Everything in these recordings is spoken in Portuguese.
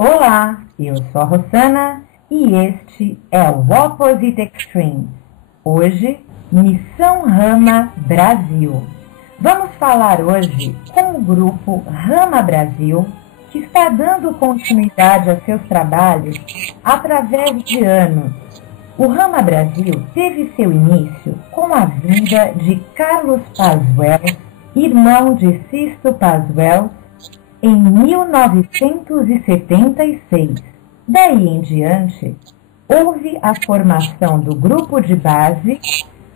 Olá, eu sou a Rosana e este é o Opposite Extreme. Hoje, Missão Rama Brasil. Vamos falar hoje com o grupo Rama Brasil, que está dando continuidade a seus trabalhos através de anos. O Rama Brasil teve seu início com a vinda de Carlos Paz Wells, irmão de Sisto Paz Wells, em 1976. Daí em diante, houve a formação do grupo de base,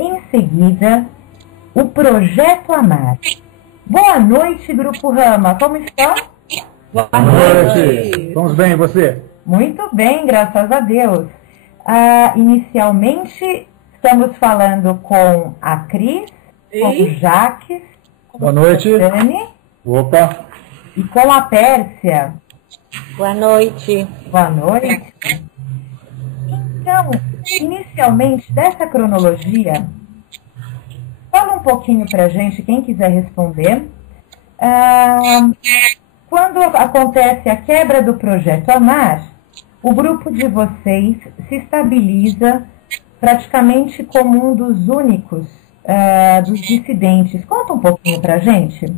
em seguida, o Projeto Amar. Boa noite, Grupo Rama, como está? Boa noite. Vamos bem, e você? Muito bem, graças a Deus. Inicialmente, estamos falando com a Cris, com o Jaques, boa noite. Dani, opa, e com a Pérsia. Boa noite. Boa noite. Então, inicialmente, dessa cronologia, fala um pouquinho pra gente, quem quiser responder. Quando acontece a quebra do Projeto Amar, o grupo de vocês se estabiliza praticamente como um dos únicos dos dissidentes. Conta um pouquinho pra gente.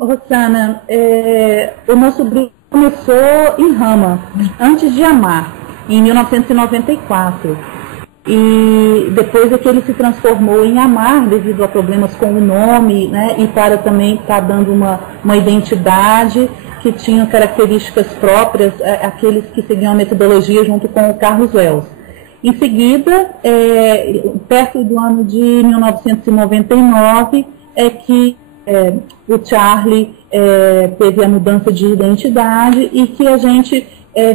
Rosana, o nosso grupo começou em Rama, antes de Amar, em 1994. E depois é que ele se transformou em Amar, devido a problemas com o nome, né, e para também estar dando uma identidade que tinha características próprias, aqueles que seguiam a metodologia junto com o Carlos Wells. Em seguida, perto do ano de 1999, é que o Charlie teve a mudança de identidade e que a gente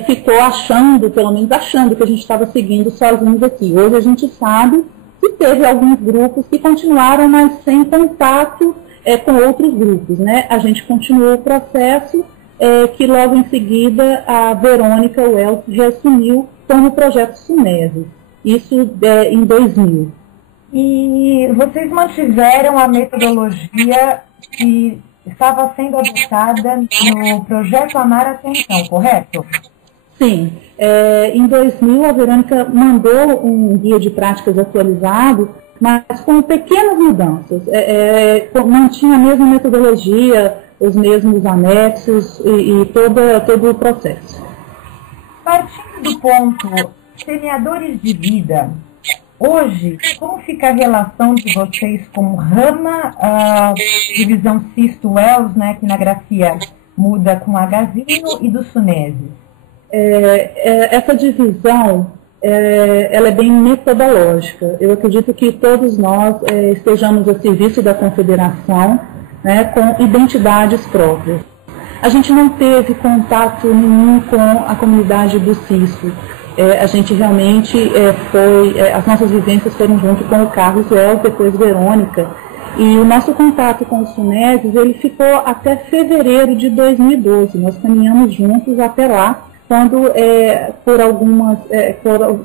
ficou achando, pelo menos achando, que a gente estava seguindo sozinhos aqui. Hoje a gente sabe que teve alguns grupos que continuaram, mas sem contato com outros grupos, né? A gente continuou o processo que logo em seguida a Verônica Wells reassumiu como Projeto Sunese. Isso em 2000. E vocês mantiveram a metodologia que estava sendo adotada no Projeto Amar até então, correto? Sim. Em 2000, a Verônica mandou um guia de práticas atualizado, mas com pequenas mudanças. Mantinha a mesma metodologia, os mesmos anexos e todo o processo. Partindo do ponto semeadores de vida, hoje, como fica a relação de vocês com Rama, divisão Sisto Wells, né, que na grafia muda com Hzinho, e do Sunese? Essa divisão ela é bem metodológica. Eu acredito que todos nós estejamos a serviço da Confederação, né, com identidades próprias. A gente não teve contato nenhum com a comunidade do Sisto. A gente realmente as nossas vivências foram junto com o Carlos Wells, depois Verônica, e o nosso contato com os Suneses, ele ficou até fevereiro de 2012, nós caminhamos juntos até lá, quando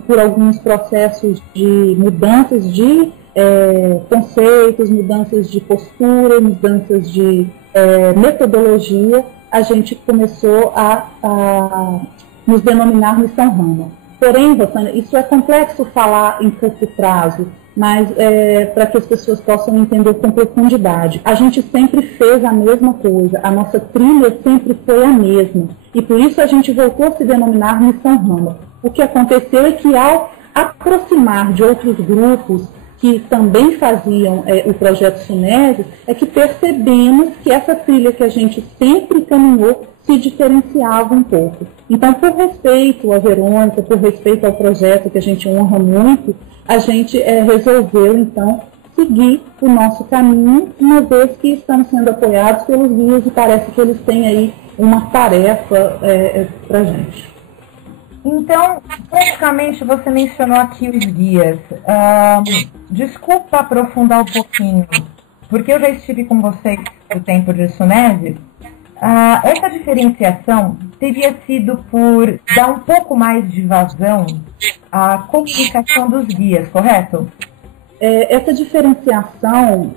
por alguns processos de mudanças de conceitos, mudanças de postura, mudanças de metodologia, a gente começou a nos denominar Missão Rama. Porém, Rosana, isso é complexo falar em curto prazo, mas para que as pessoas possam entender com profundidade. A gente sempre fez a mesma coisa, a nossa trilha sempre foi a mesma, e por isso a gente voltou a se denominar Missão Rama. O que aconteceu é que ao aproximar de outros grupos que também faziam o Projeto Sunese, é que percebemos que essa trilha que a gente sempre caminhou se diferenciava um pouco. Então, por respeito à Verônica, por respeito ao projeto que a gente honra muito, a gente resolveu, então, seguir o nosso caminho, uma vez que estamos sendo apoiados pelos guias e parece que eles têm aí uma tarefa para a gente. Então, praticamente você mencionou aqui os guias. Desculpa aprofundar um pouquinho, porque eu já estive com vocês no tempo de Sunese. Essa diferenciação teria sido por dar um pouco mais de vazão à comunicação dos guias, correto? Essa diferenciação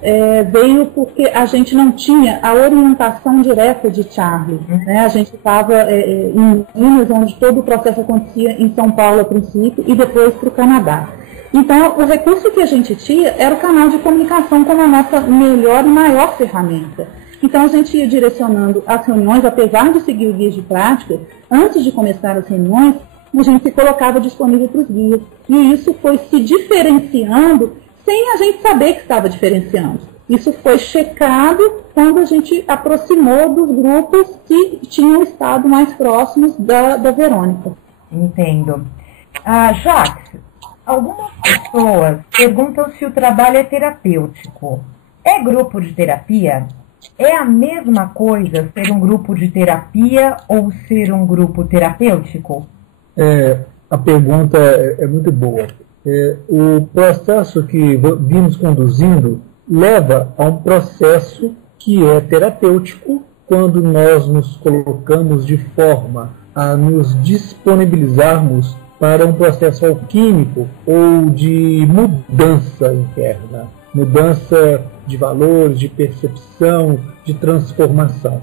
veio porque a gente não tinha a orientação direta de Charlie. Né? A gente estava em Minas, onde todo o processo acontecia em São Paulo a princípio e depois para o Canadá. Então, o recurso que a gente tinha era o canal de comunicação como a nossa melhor e maior ferramenta. Então, a gente ia direcionando as reuniões, apesar de seguir o guia de prática, antes de começar as reuniões, a gente se colocava disponível para os guias. E isso foi se diferenciando sem a gente saber que estava diferenciando. Isso foi checado quando a gente aproximou dos grupos que tinham estado mais próximos da Verônica. Entendo. Jacques, algumas pessoas perguntam se o trabalho é terapêutico. É grupo de terapia? É a mesma coisa ser um grupo de terapia ou ser um grupo terapêutico? A pergunta é muito boa. O processo que vimos conduzindo leva a um processo que é terapêutico quando nós nos colocamos de forma a nos disponibilizarmos para um processo alquímico ou de mudança interna, mudança de valores, de percepção, de transformação.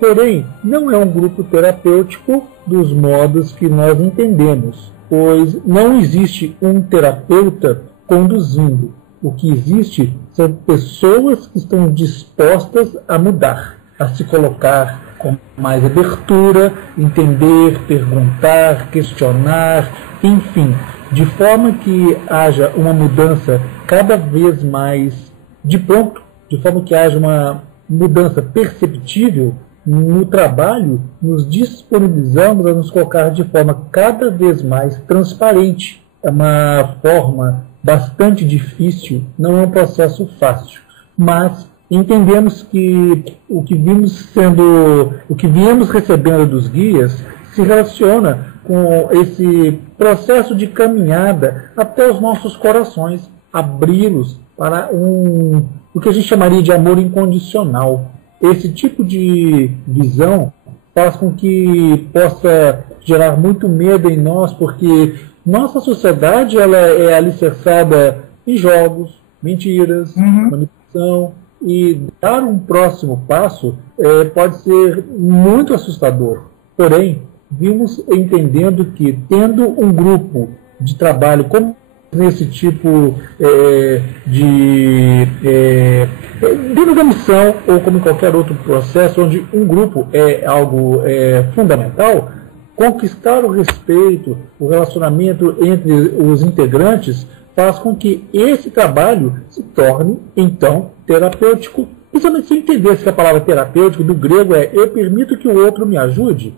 Porém, não é um grupo terapêutico dos modos que nós entendemos, pois não existe um terapeuta conduzindo. O que existe são pessoas que estão dispostas a mudar, a se colocar com mais abertura, entender, perguntar, questionar, enfim, de forma que haja uma mudança cada vez mais de pronto, de forma que haja uma mudança perceptível. No trabalho, nos disponibilizamos a nos colocar de forma cada vez mais transparente. É uma forma bastante difícil, não é um processo fácil, mas entendemos que o que viemos recebendo dos guias se relaciona com esse processo de caminhada até os nossos corações, abri-los para o que a gente chamaria de amor incondicional. Esse tipo de visão faz com que possa gerar muito medo em nós, porque nossa sociedade ela é alicerçada em jogos, mentiras, manipulação, e dar um próximo passo pode ser muito assustador. Porém, vimos entendendo que tendo um grupo de trabalho como nesse tipo de missão, ou como em qualquer outro processo onde um grupo é algo fundamental, conquistar o respeito, o relacionamento entre os integrantes faz com que esse trabalho se torne, então, terapêutico. Principalmente se entender que a palavra terapêutico do grego é eu permito que o outro me ajude.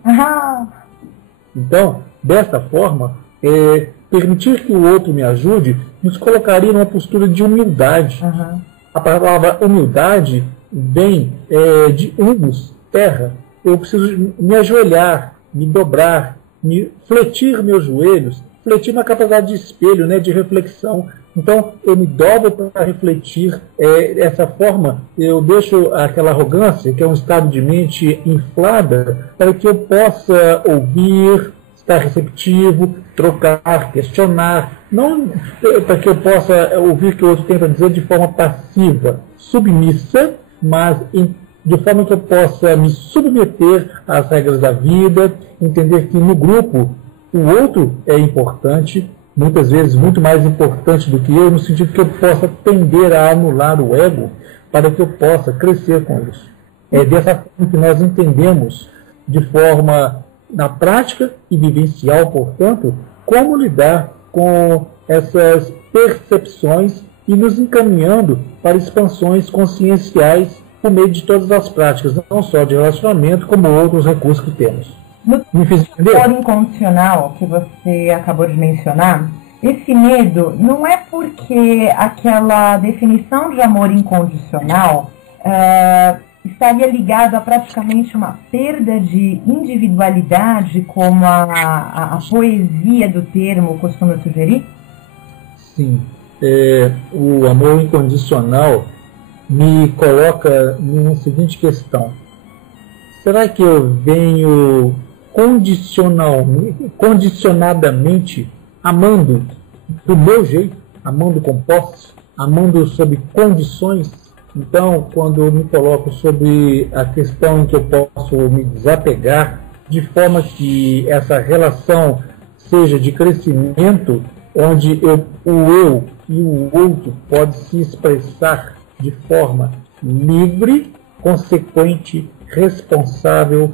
Então, desta forma, permitir que o outro me ajude nos colocaria numa postura de humildade. A palavra humildade vem de humus, terra. Eu preciso me ajoelhar, me dobrar, me fletir meus joelhos, fletir na capacidade de espelho, né, de reflexão. Então, eu me dobro para refletir. Dessa forma, eu deixo aquela arrogância, que é um estado de mente inflada, para que eu possa ouvir, estar receptivo, trocar, questionar, não para que eu possa ouvir o que o outro tem para dizer de forma passiva, submissa, mas de forma que eu possa me submeter às regras da vida, entender que no grupo o outro é importante, muitas vezes muito mais importante do que eu, no sentido que eu possa tender a anular o ego para que eu possa crescer com isso. É dessa forma que nós entendemos de forma na prática e vivencial, portanto, como lidar com essas percepções e nos encaminhando para expansões conscienciais por meio de todas as práticas, não só de relacionamento, como outros recursos que temos. No amor incondicional que você acabou de mencionar, esse medo não é porque aquela definição de amor incondicional estaria ligado a praticamente uma perda de individualidade, como a poesia do termo costuma sugerir? Sim. O amor incondicional me coloca numa seguinte questão. Será que eu venho condicionadamente amando do meu jeito? amando compostos, amando sob condições. Então, quando eu me coloco sobre a questão em que eu posso me desapegar, de forma que essa relação seja de crescimento, onde o eu e o outro pode se expressar de forma livre, consequente, responsável,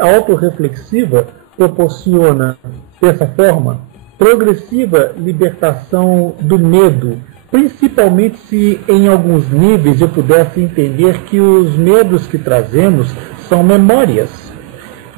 autorreflexiva, proporciona, dessa forma, progressiva libertação do medo, principalmente se em alguns níveis eu pudesse entender que os medos que trazemos são memórias.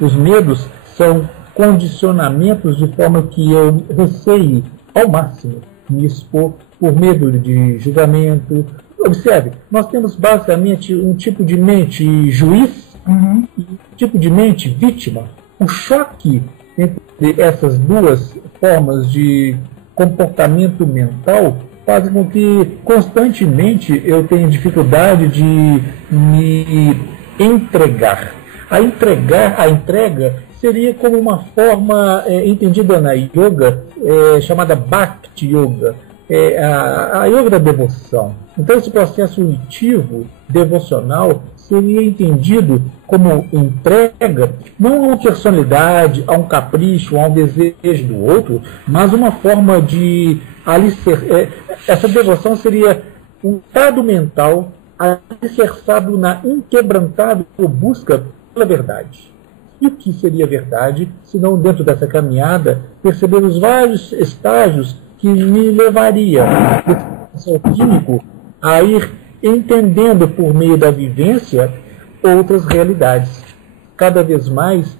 Os medos são condicionamentos de forma que eu receie ao máximo me expor por medo de julgamento. Observe, nós temos basicamente um tipo de mente juiz e um tipo de mente vítima. O choque entre essas duas formas de comportamento mental faz com que constantemente eu tenha dificuldade de me entregar. A entrega seria como uma forma entendida na yoga chamada Bhakti Yoga, a yoga da devoção. Então esse processo intuitivo, devocional, seria entendido como entrega, não a uma personalidade, a um capricho, a um desejo do outro, mas uma forma de alicerçar. Essa devoção seria um estado mental alicerçado na inquebrantável busca pela verdade. E o que seria verdade, se não dentro dessa caminhada, perceber os vários estágios que me levaria, do químico, a ir entendendo por meio da vivência outras realidades. Cada vez mais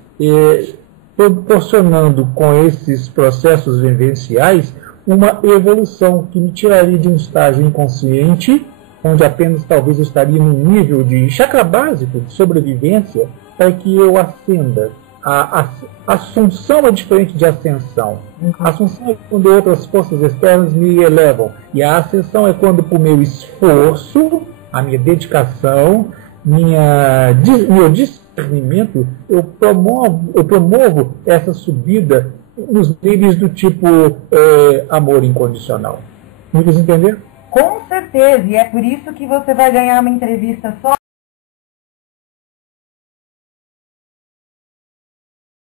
proporcionando com esses processos vivenciais uma evolução que me tiraria de um estágio inconsciente, onde apenas talvez eu estaria num nível de chakra básico, de sobrevivência, para que eu ascenda. A assunção é diferente de ascensão. A assunção é quando outras forças externas me elevam. E a ascensão é quando, por meu esforço, a minha dedicação, meu discernimento, eu promovo essa subida nos níveis do tipo amor incondicional. Me fez entender? Com certeza, e é por isso que você vai ganhar uma entrevista só